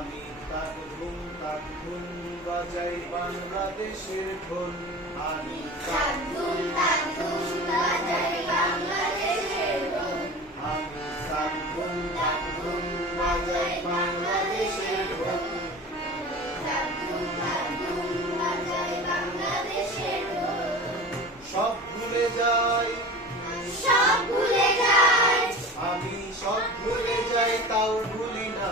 আমি তাক ধুম বাজাই বাংলাদেশের ঢোল। আমি তাক ধুম বাজাই বাংলাদেশের ঢোল। আমি তাক ধুম বাজাই বাংলাদেশের ঢোল। তাক ধুম বাজাই বাংলাদেশের ঢোল। সব ভুলে যাই, সব ভুলে যাই, আমি সব ভুলে যাই, তাও ভুলি না